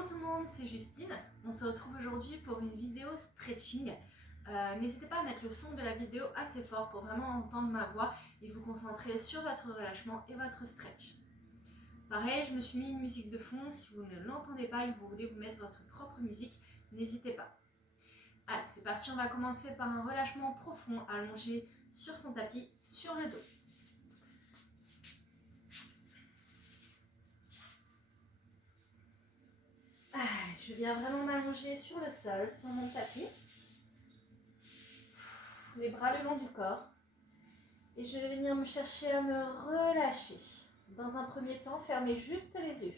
Bonjour tout le monde, c'est Justine. On se retrouve aujourd'hui pour une vidéo stretching. N'hésitez pas à mettre le son de la vidéo assez fort pour vraiment entendre ma voix et vous concentrer sur votre relâchement et votre stretch. Pareil, je me suis mis une musique de fond. Si vous ne l'entendez pas et que vous voulez vous mettre votre propre musique, n'hésitez pas. Allez, c'est parti, on va commencer par un relâchement profond allongé sur son tapis, sur le dos. Je viens vraiment m'allonger sur le sol, sur mon tapis. Les bras le long du corps. Et je vais venir me chercher à me relâcher. Dans un premier temps, fermez juste les yeux.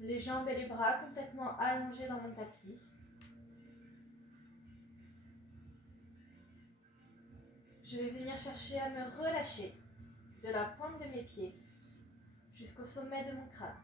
Les jambes et les bras complètement allongés dans mon tapis. Je vais venir chercher à me relâcher de la pointe de mes pieds jusqu'au sommet de mon crâne.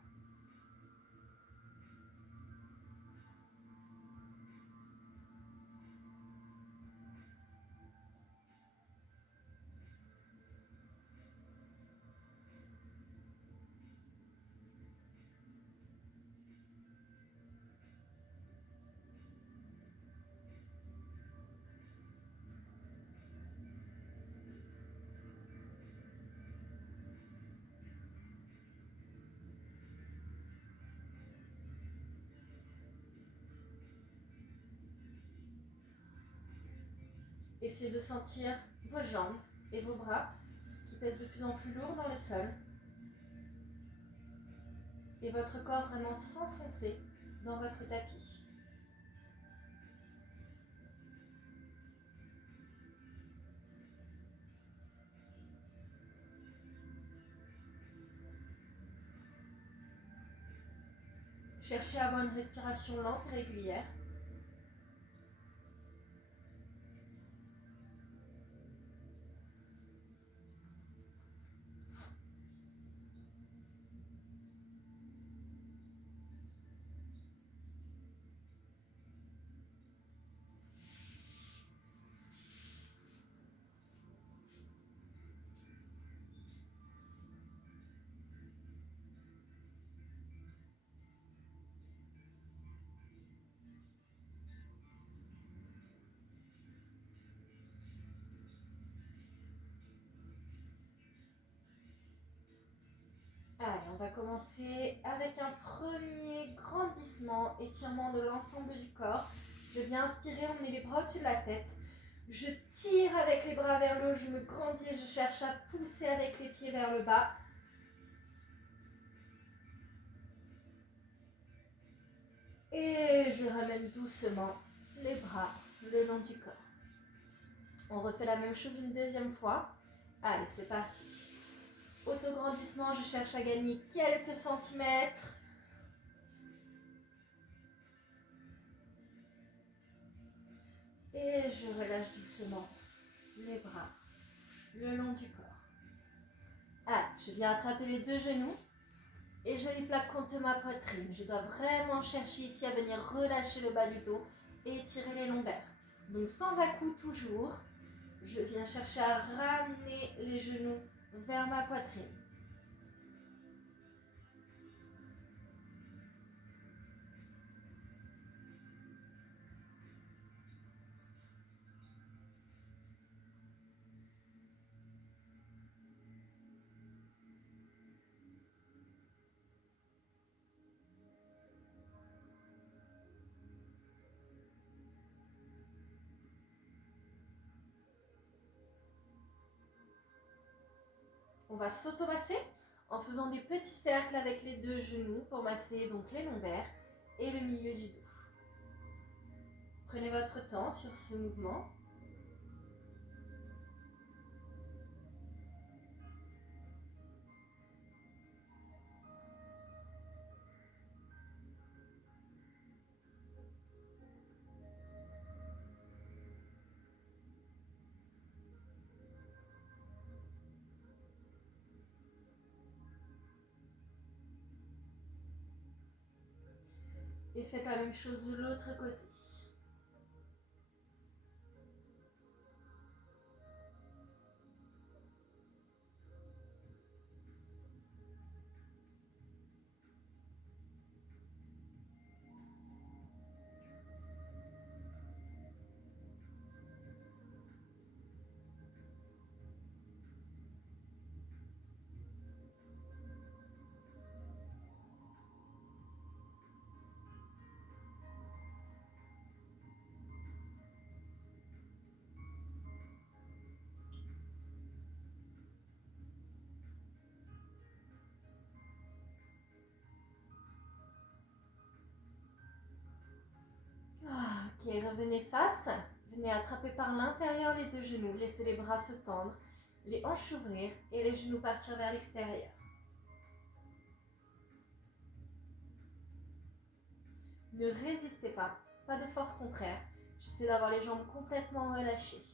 Essayez de sentir vos jambes et vos bras qui pèsent de plus en plus lourd dans le sol. Et votre corps vraiment s'enfoncer dans votre tapis. Cherchez à avoir une respiration lente et régulière. Allez, on va commencer avec un premier grandissement, étirement de l'ensemble du corps. Je viens inspirer, on met les bras au-dessus de la tête. Je tire avec les bras vers le haut, je me grandis et je cherche à pousser avec les pieds vers le bas. Et je ramène doucement les bras le long du corps. On refait la même chose une deuxième fois. Allez, c'est parti. Autograndissement, je cherche à gagner quelques centimètres. Et je relâche doucement les bras le long du corps. Allez, je viens attraper les deux genoux et je les plaque contre ma poitrine. Je dois vraiment chercher ici à venir relâcher le bas du dos et étirer les lombaires. Donc sans à-coups toujours, je viens chercher à ramener les genoux vers ma poitrine. On va s'auto-masser en faisant des petits cercles avec les deux genoux pour masser donc les lombaires et le milieu du dos. Prenez votre temps sur ce mouvement. Et faites la même chose de l'autre côté. revenez face. Venez attraper par l'intérieur les deux genoux. Laissez les bras se tendre, les hanches s'ouvrir et les genoux partir vers l'extérieur. Ne résistez pas, pas de force contraire. J'essaie d'avoir les jambes complètement relâchées.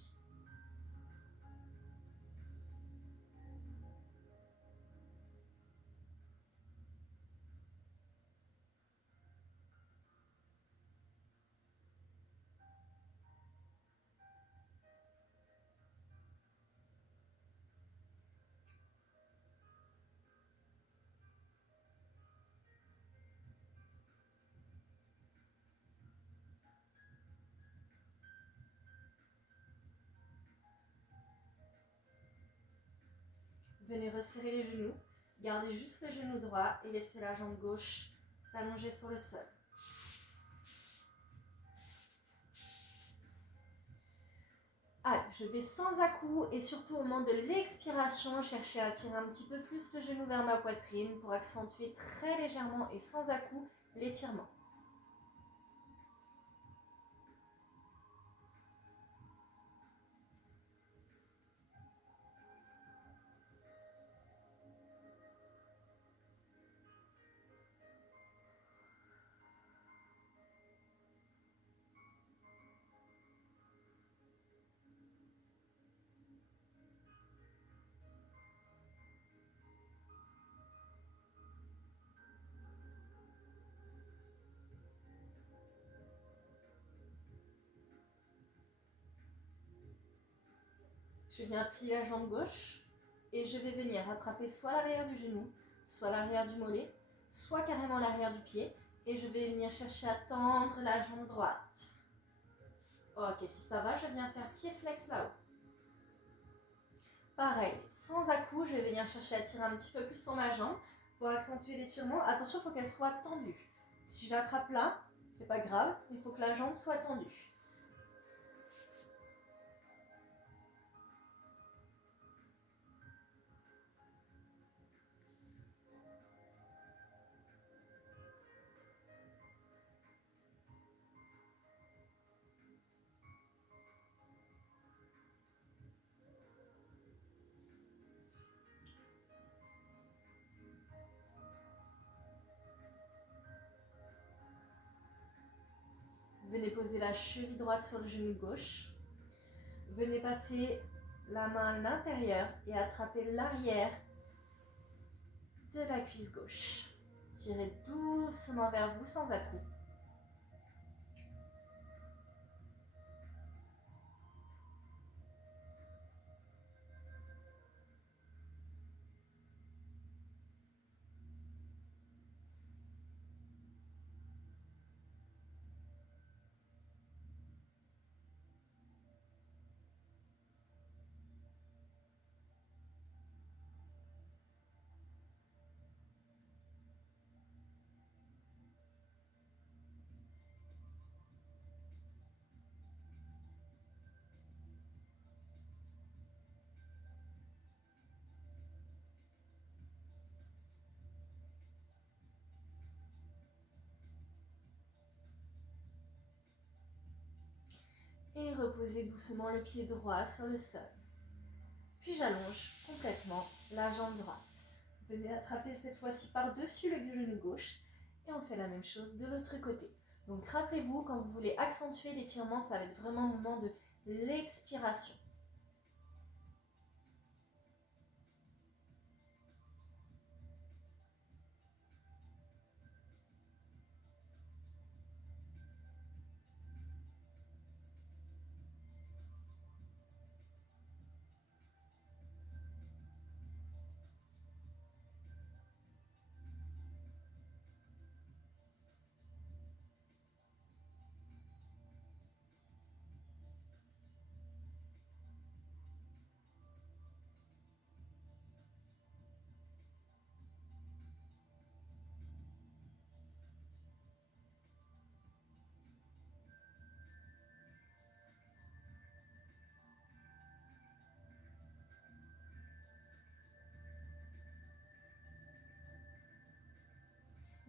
Venez resserrer les genoux. Gardez juste le genou droit et laissez la jambe gauche s'allonger sur le sol. Allez, je vais sans à-coups et surtout au moment de l'expiration, chercher à tirer un petit peu plus le genou vers ma poitrine pour accentuer très légèrement et sans à-coups l'étirement. Je viens plier la jambe gauche et je vais venir rattraper soit l'arrière du genou, soit l'arrière du mollet, soit carrément l'arrière du pied. Et je vais venir chercher à tendre la jambe droite. Ok, si ça va, je viens faire pied flex là-haut. Pareil, sans à-coups, je vais venir chercher à tirer un petit peu plus sur ma jambe pour accentuer l'étirement. Attention, il faut qu'elle soit tendue. Si j'attrape là, c'est pas grave, il faut que la jambe soit tendue. Venez poser la cheville droite sur le genou gauche. Venez passer la main à l'intérieur et attraper l'arrière de la cuisse gauche. Tirez doucement vers vous sans à-coups. Et reposez doucement le pied droit sur le sol. Puis j'allonge complètement la jambe droite. Venez attraper cette fois-ci par-dessus le genou gauche et on fait la même chose de l'autre côté. Donc rappelez-vous, quand vous voulez accentuer l'étirement, ça va être vraiment le moment de l'expiration.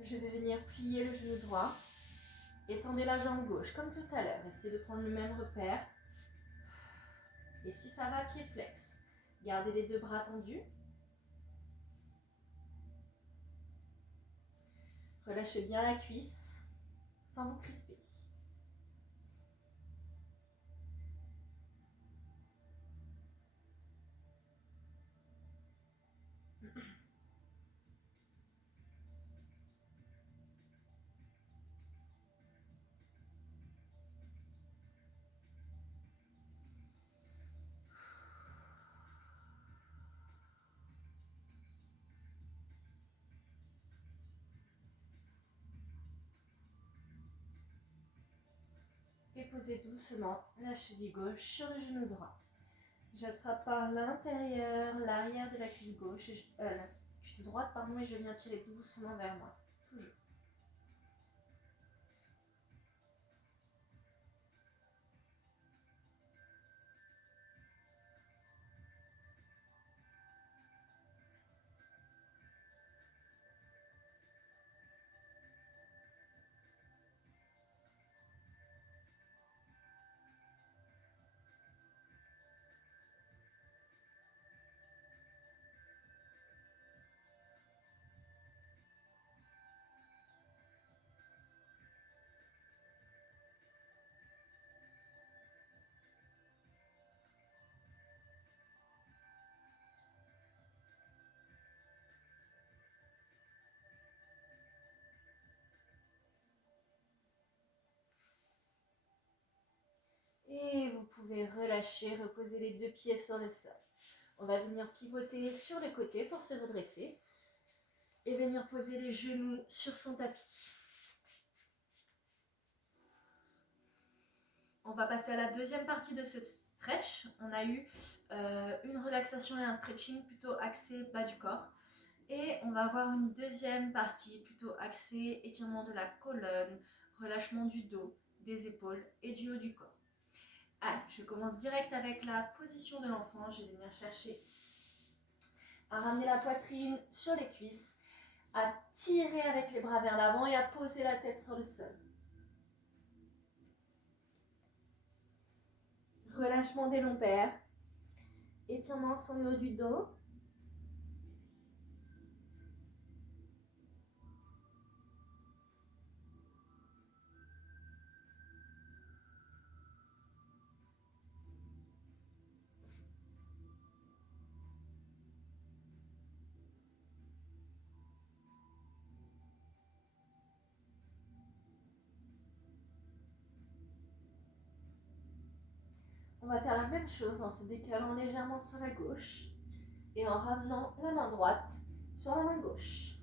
Je vais venir plier le genou droit. Étendez la jambe gauche comme tout à l'heure. Essayez de prendre le même repère. Et si ça va, pied flex. Gardez les deux bras tendus. Relâchez bien la cuisse sans vous crisper. Et posez doucement la cheville gauche sur le genou droit. J'attrape par l'intérieur, l'arrière de la cuisse gauche, la cuisse droite, pardon, et je viens tirer doucement vers moi. Toujours. Et vous pouvez relâcher, reposer les deux pieds sur le sol. On va venir pivoter sur le côté pour se redresser et venir poser les genoux sur son tapis. On va passer à la deuxième partie de ce stretch. On a eu une relaxation et un stretching plutôt axé bas du corps. Et on va avoir une deuxième partie plutôt axée étirement de la colonne, relâchement du dos, des épaules et du haut du corps. Allez, je commence direct avec la position de l'enfant. Je vais venir chercher à ramener la poitrine sur les cuisses, à tirer avec les bras vers l'avant et à poser la tête sur le sol. Relâchement des lombaires, étirement sur le haut du dos. On va faire la même chose en se décalant légèrement sur la gauche et en ramenant la main droite sur la main gauche.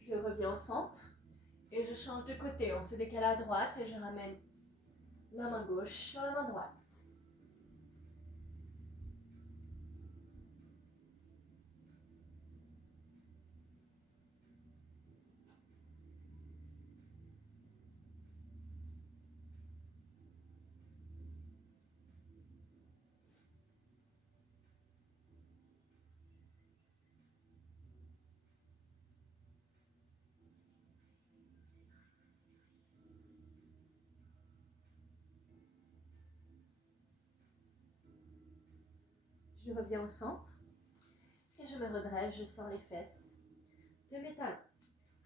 Je reviens au centre et je change de côté. On se décale à droite et je ramène la main gauche sur la main droite. Je reviens au centre et je me redresse, je sors les fesses de mes talons.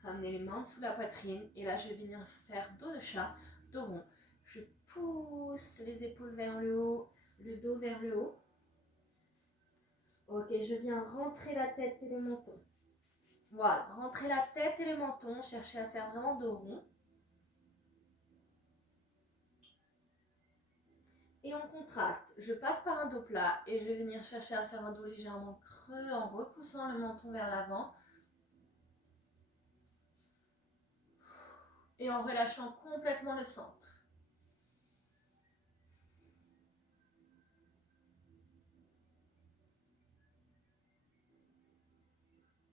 Ramenez les mains sous la poitrine et là je vais venir faire dos de chat, dos rond. Je pousse les épaules vers le haut, le dos vers le haut. Ok, je viens rentrer la tête et le menton. Voilà, rentrer la tête et le menton, cherchez à faire vraiment dos rond. Et en contraste, je passe par un dos plat et je vais venir chercher à faire un dos légèrement creux en repoussant le menton vers l'avant. Et en relâchant complètement le centre.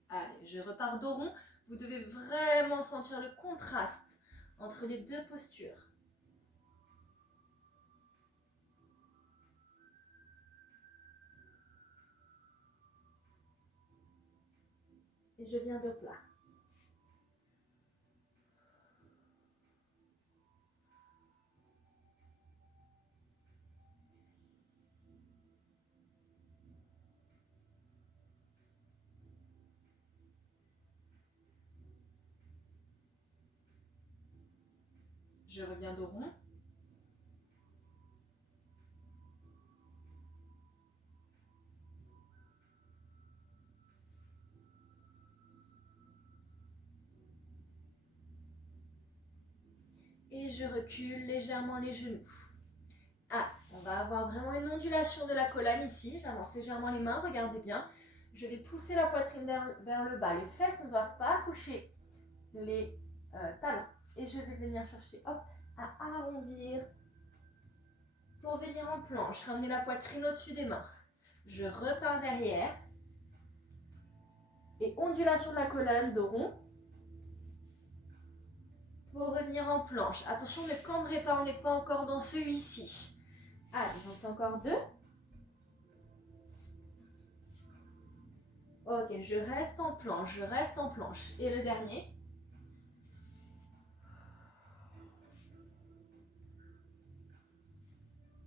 Allez, je repars dos rond. Vous devez vraiment sentir le contraste entre les deux postures. Et je viens de plat. Je reviens dos rond. Et je recule légèrement les genoux. Ah, on va avoir vraiment une ondulation de la colonne ici. J'avance légèrement les mains, regardez bien. Je vais pousser la poitrine vers le bas. Les fesses ne doivent pas toucher les talons. Et je vais venir chercher, hop, à arrondir pour venir en planche. Ramener la poitrine au-dessus des mains. Je repars derrière. Et ondulation de la colonne, dos rond. Pour revenir en planche. Attention, ne cambrez pas, on n'est pas encore dans celui-ci. Allez, j'en fais encore 2. Ok, je reste en planche, je reste en planche. Et le dernier.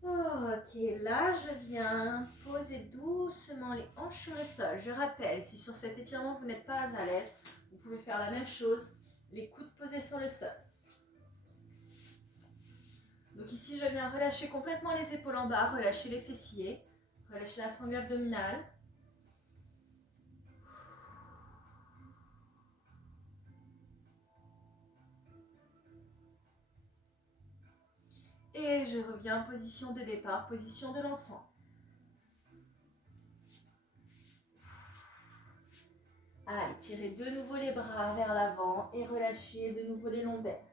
Ok, là je viens poser doucement les hanches sur le sol. Je rappelle, si sur cet étirement vous n'êtes pas à l'aise, vous pouvez faire la même chose, les coudes posés sur le sol. Donc ici je viens relâcher complètement les épaules en bas, relâcher les fessiers, relâcher la sangle abdominale. Et je reviens en position de départ, position de l'enfant. Allez, tirez de nouveau les bras vers l'avant et relâchez de nouveau les lombaires.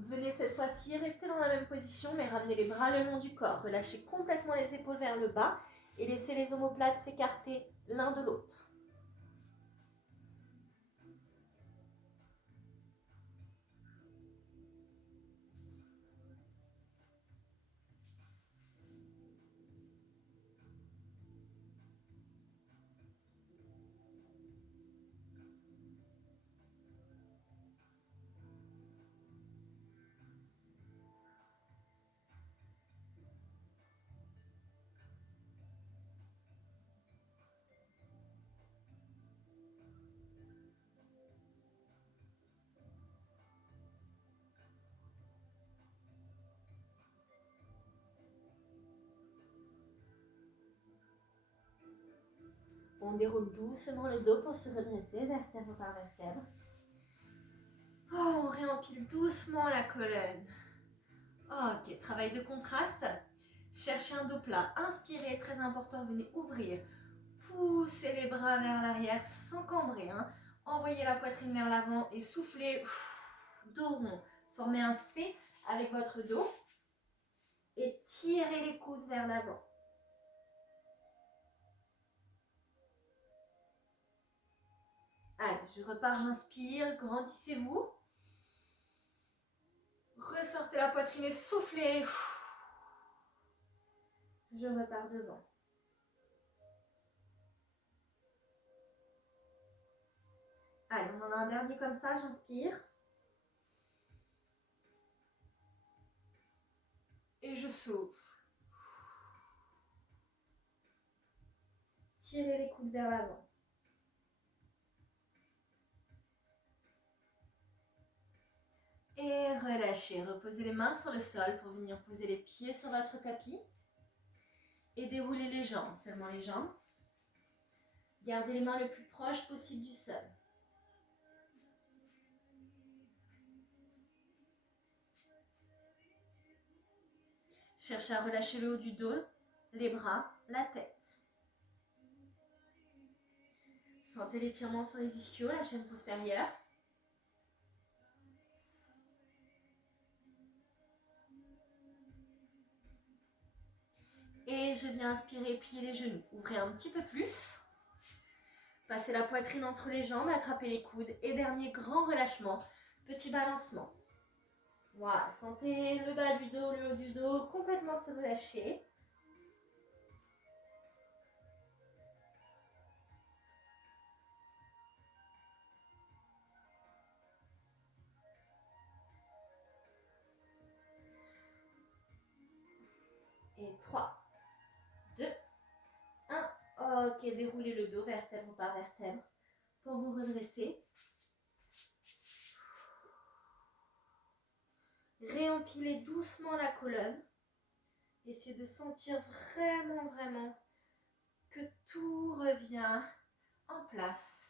Venez cette fois-ci, restez dans la même position, mais ramenez les bras le long du corps. Relâchez complètement les épaules vers le bas et laissez les omoplates s'écarter l'un de l'autre. On déroule doucement le dos pour se redresser, vertèbre par vertèbre. Oh, on réempile doucement la colonne. Ok, travail de contraste. Cherchez un dos plat. Inspirez, très important, venez ouvrir. Poussez les bras vers l'arrière sans cambrer. Envoyez la poitrine vers l'avant et soufflez. Dos rond. Formez un C avec votre dos. Et tirez les coudes vers l'avant. Allez, je repars, j'inspire. Grandissez-vous. Ressortez la poitrine et soufflez. Je repars devant. Allez, on en a un dernier comme ça, j'inspire. Et je souffle. Tirez les coudes vers l'avant. Et relâchez. Reposez les mains sur le sol pour venir poser les pieds sur votre tapis. Et déroulez les jambes, seulement les jambes. Gardez les mains le plus proche possible du sol. Cherchez à relâcher le haut du dos, les bras, la tête. Sentez l'étirement sur les ischios, la chaîne postérieure. Et je viens inspirer, plier les genoux. Ouvrez un petit peu plus. Passez la poitrine entre les jambes, attrapez les coudes. Et dernier grand relâchement, petit balancement. Voilà, sentez le bas du dos, le haut du dos complètement se relâcher. Et 3, 2, 1. Ok, déroulez le dos vertèbre par vertèbre pour vous redresser. Réempilez doucement la colonne. Essayez de sentir vraiment que tout revient en place.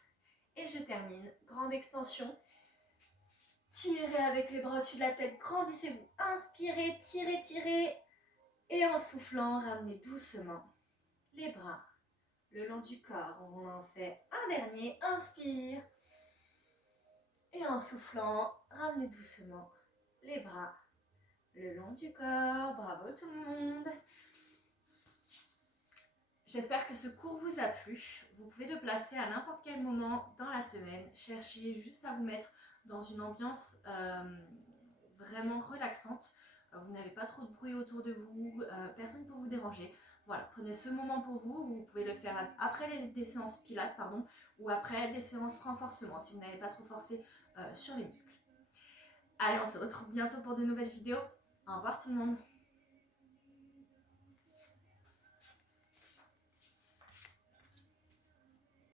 Et je termine. Grande extension. Tirez avec les bras au-dessus de la tête. Grandissez-vous. Inspirez, tirez. Et en soufflant, ramenez doucement les bras le long du corps. On en fait un dernier. Inspire. Et en soufflant, ramenez doucement les bras le long du corps. Bravo tout le monde. J'espère que ce cours vous a plu. Vous pouvez le placer à n'importe quel moment dans la semaine. Cherchez juste à vous mettre dans une ambiance vraiment relaxante. Vous n'avez pas trop de bruit autour de vous, personne pour vous déranger. Voilà, prenez ce moment pour vous. Vous pouvez le faire après des séances pilates, ou après des séances renforcement si vous n'avez pas trop forcé sur les muscles. Allez, on se retrouve bientôt pour de nouvelles vidéos. Au revoir tout le monde.